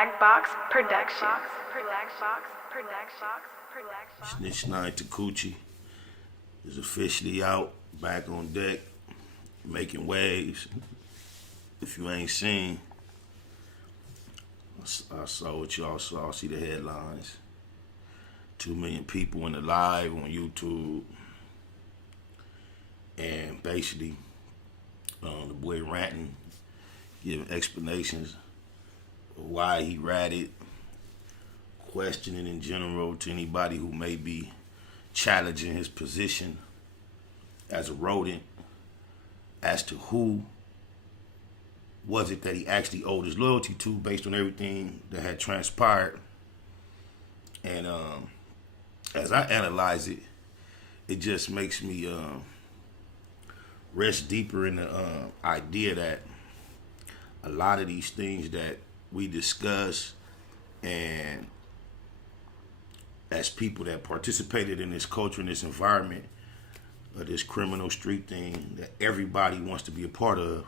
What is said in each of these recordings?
Black Box Production. Snitchnine Tacoochie is officially out, back on deck, making waves. If you ain't seen, I saw what y'all saw. See the headlines. 2 million people in the live on YouTube. And basically, the boy ranting, giving explanations of why he ratted, questioning in general to anybody who may be challenging his position as a rodent as to who was it that he actually owed his loyalty to based on everything that had transpired. And as I analyze it, it just makes me rest deeper in the idea that a lot of these things that we discuss, and as people that participated in this culture, in this environment, this criminal street thing that everybody wants to be a part of,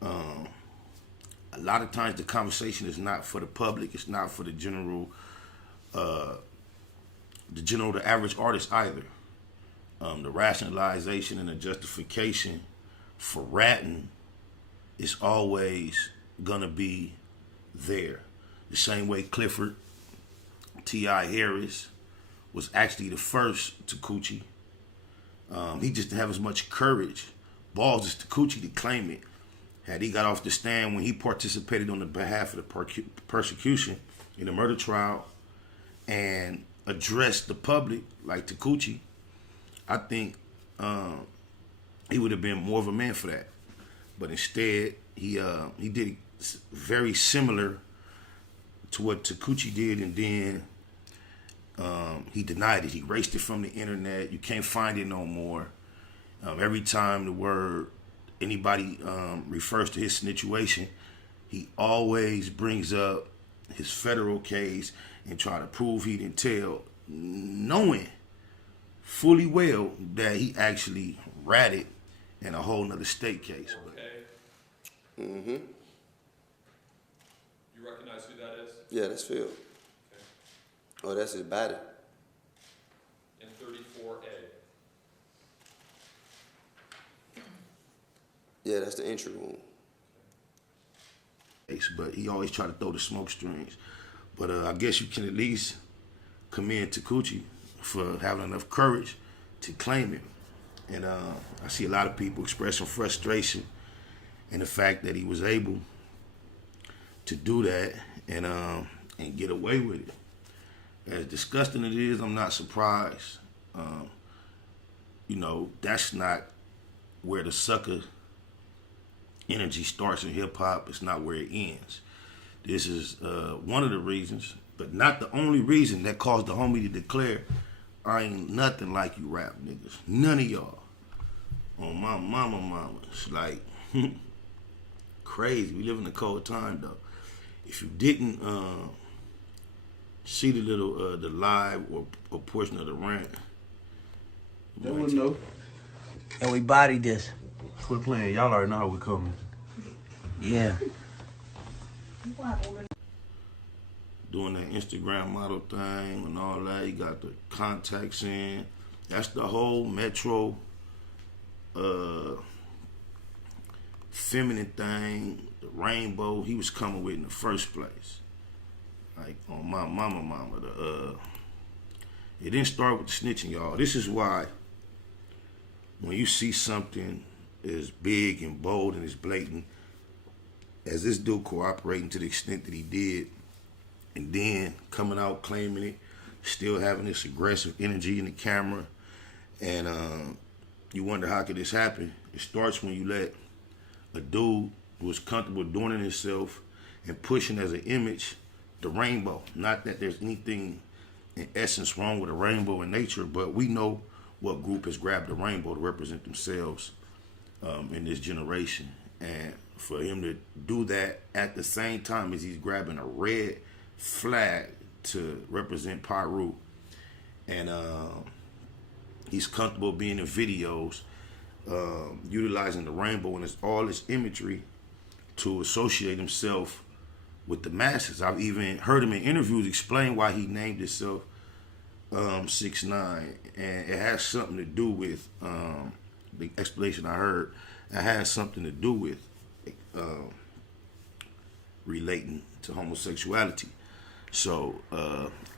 a lot of times the conversation is not for the public. It's not for the average artist either. The rationalization and the justification for ratting is always gonna be there. The same way Clifford T.I. Harris was actually the first Tacoochie. He just didn't have as much courage, balls as Tacoochie to claim it. Had he got off the stand when he participated on the behalf of the persecution in the murder trial and addressed the public like Tacoochie, I think he would have been more of a man for that. But instead, he did very similar to what Tacoochie did, and then he denied it. He erased it from the internet. You can't find it no more. Every time the word anybody refers to his situation, he always brings up his federal case and try to prove he didn't tell, knowing fully well that he actually ratted in a whole nother state case. Okay. Mm-hmm. You recognize who that is? Yeah, that's Phil. Okay. Oh, that's his body. In 34A. Yeah, that's the entry wound. But he always try to throw the smoke strings. But I guess you can at least commend Tacoochie for having enough courage to claim it. And I see a lot of people expressing frustration in the fact that he was able to do that and get away with it. As disgusting as it is, I'm not surprised. That's not where the sucker energy starts in hip-hop. It's not where it ends. This is one of the reasons, but not the only reason, that caused the homie to declare, I ain't nothing like you rap niggas. None of y'all. On my mama. It's like crazy. We live in a cold time though. If you didn't see the little the live or portion of the rant, they wouldn't know. And we bodied this. Quit playing. Y'all already know how we coming. Yeah. Doing that Instagram model thing and all that. You got the contacts in. That's the whole Metro feminine thing, the rainbow he was coming with in the first place. Like on my mama. It didn't start with the snitching, y'all. This is why when you see something as big and bold and as blatant as this dude cooperating to the extent that he did, and then coming out claiming it, still having this aggressive energy in the camera, and you wonder how could this happen. It starts when you let a dude who is comfortable doing it himself and pushing as an image the rainbow. Not that there's anything in essence wrong with a rainbow in nature, but we know what group has grabbed the rainbow to represent themselves in this generation. And for him to do that at the same time as he's grabbing a red flag to represent Pyru, and he's comfortable being in videos, utilizing the rainbow and all its imagery to associate himself with the masses. I've even heard him in interviews explain why he named himself 6ix9ine, and it has something to do with the explanation I heard. It has something to do with relating to homosexuality. So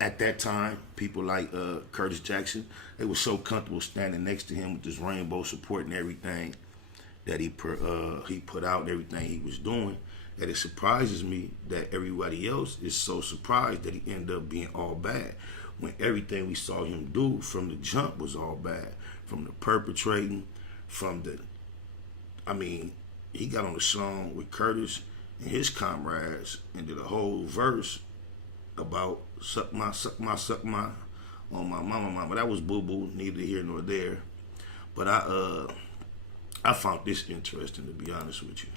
at that time, people like Curtis Jackson, they were so comfortable standing next to him with this rainbow supporting everything that he put out and everything he was doing, that it surprises me that everybody else is so surprised that he ended up being all bad, when everything we saw him do from the jump was all bad. From the perpetrating, he got on the song with Curtis and his comrades and did a whole verse about suck my on my mama. That was boo-boo, neither here nor there. But I found this interesting, to be honest with you.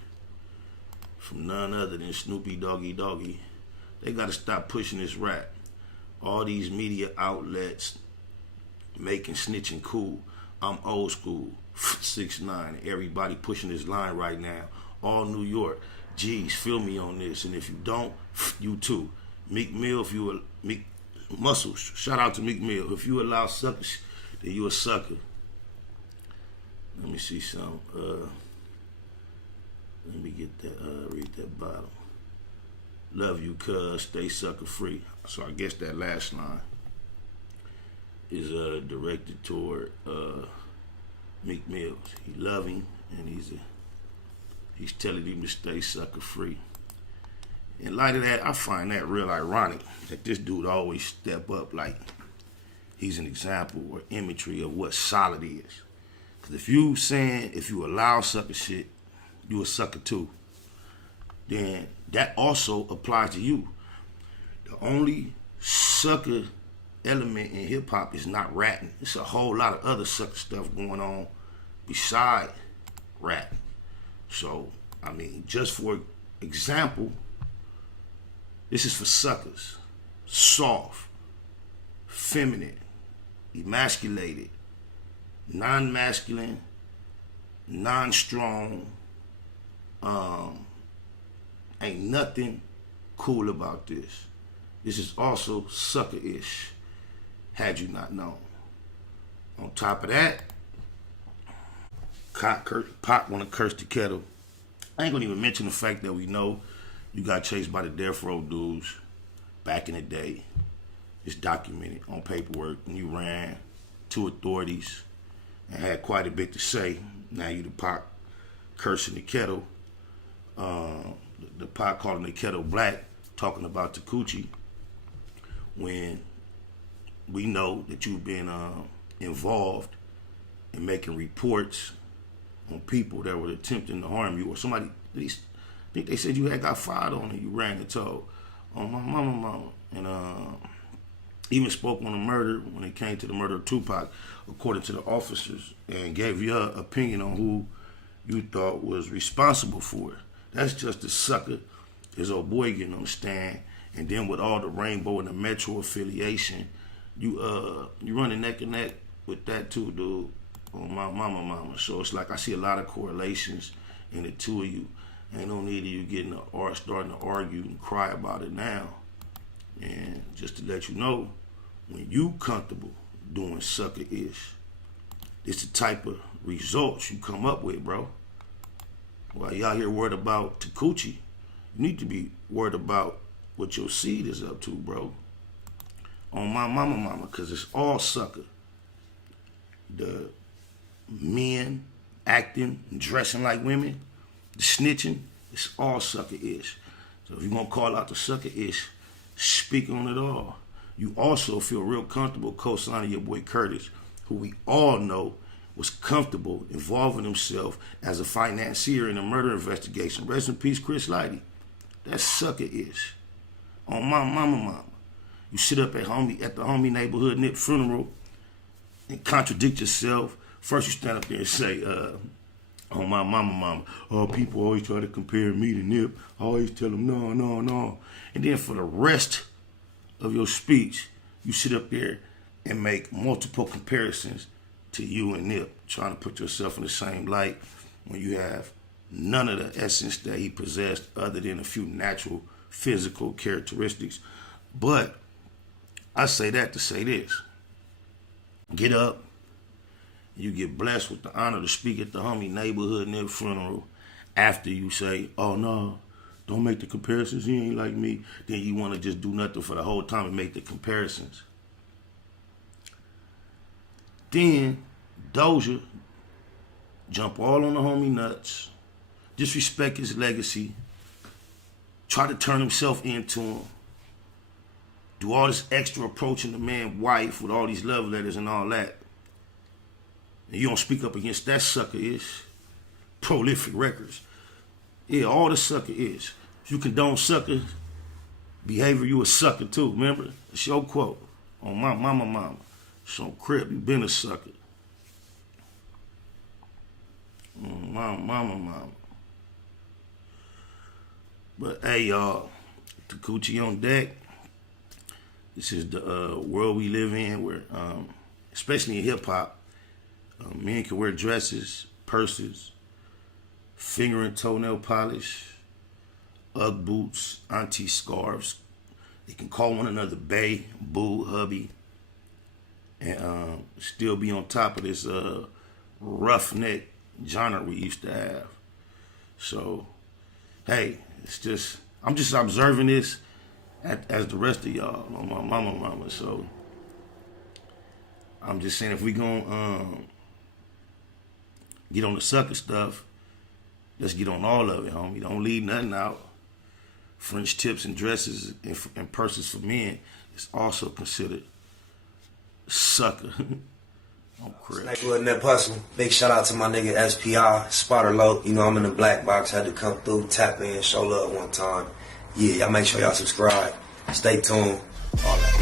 From none other than Snoopy, Doggy. They got to stop pushing this rap. All these media outlets making snitching cool. I'm old school, 6ix9ine. Everybody pushing this line right now. All New York. Geez, feel me on this. And if you don't, you too. Meek Mill, if you Meek Muscles, shout out to Meek Mill. If you allow suckers, then you a sucker. Let me see some. Let me get that. Read that bottom. Love you, cuz, stay sucker free. So I guess that last line is directed toward Meek Mill. He love him, and he's telling him to stay sucker free. In light of that, I find that real ironic that this dude always step up like he's an example or imagery of what solid is. Because if you allow sucker shit, you a sucker too. Then that also applies to you. The only sucker element in hip hop is not rapping. It's a whole lot of other sucker stuff going on beside rap. So, just for example, this is for suckers. Soft, feminine, emasculated, non-masculine, non-strong. Ain't nothing cool about this. This is also sucker-ish, had you not known. On top of that, Pop wanna curse the kettle. I ain't gonna even mention the fact that we know you got chased by the death row dudes back in the day. It's documented on paperwork, and you ran to authorities and had quite a bit to say. Now you the Pop cursing the kettle. The Pop calling the kettle black, talking about Tacoochie, when we know that you've been involved in making reports on people that were attempting to harm you, or somebody, I think they said you had got fired on and you ran and told on my mama. And even spoke on the murder when it came to the murder of Tupac, according to the officers, and gave your opinion on who you thought was responsible for it. That's just a sucker. His old boy getting on the stand, and then with all the Rainbow and the Metro affiliation, you running neck and neck with that too, dude. On my mama. So it's like I see a lot of correlations in the two of you. Ain't no need of you starting to argue and cry about it now. And just to let you know, when you comfortable doing sucker-ish, it's the type of results you come up with, bro. While y'all here worried about Tacoochie, you need to be worried about what your seed is up to, bro. On my mama, because it's all sucker. The men acting and dressing like women, the snitching, it's all sucker-ish. So if you're going to call out the sucker-ish, speak on it all. You also feel real comfortable co-signing your boy Curtis, who we all know was comfortable involving himself as a financier in a murder investigation. Rest in peace, Chris Lighty. That's sucker-ish. On my mama. You sit up at the homie neighborhood Nip funeral and contradict yourself. First you stand up there and say, on my mama, oh, people always try to compare me to Nip. I always tell them, no. And then for the rest of your speech, you sit up there and make multiple comparisons to you and Nip, trying to put yourself in the same light when you have none of the essence that he possessed other than a few natural physical characteristics. But I say that to say this. Get up. You get blessed with the honor to speak at the homie neighborhood nigga funeral after you say, oh no, don't make the comparisons, he ain't like me. Then you want to just do nothing for the whole time and make the comparisons. Then Doja jump all on the homie nuts, disrespect his legacy, try to turn himself into him, do all this extra approaching the man's wife with all these love letters and all that. And you don't speak up against that sucker is Prolific Records. Yeah, all the sucker is. If you condone sucker behavior, you a sucker too, remember? It's your quote on my mama. It's on Crip, you been a sucker. Mama. But hey, y'all, Tacoochie on deck. This is the world we live in where, especially in hip-hop, men can wear dresses, purses, finger and toenail polish, Ugg boots, auntie scarves. They can call one another bae, boo, hubby, and still be on top of this roughneck genre we used to have. So, hey, I'm just observing this as the rest of y'all on my mama. So, I'm just saying if we gonna get on the sucker stuff, let's get on all of it, homie. Don't leave nothing out. French tips and dresses and purses for men is also considered sucker. I'm correct. Neighborhood Net Hustle. Big shout out to my nigga SPI, Spotter Low. You know I'm in the black box. Had to come through, tap in, show love one time. Yeah, y'all make sure y'all subscribe. Stay tuned. All that.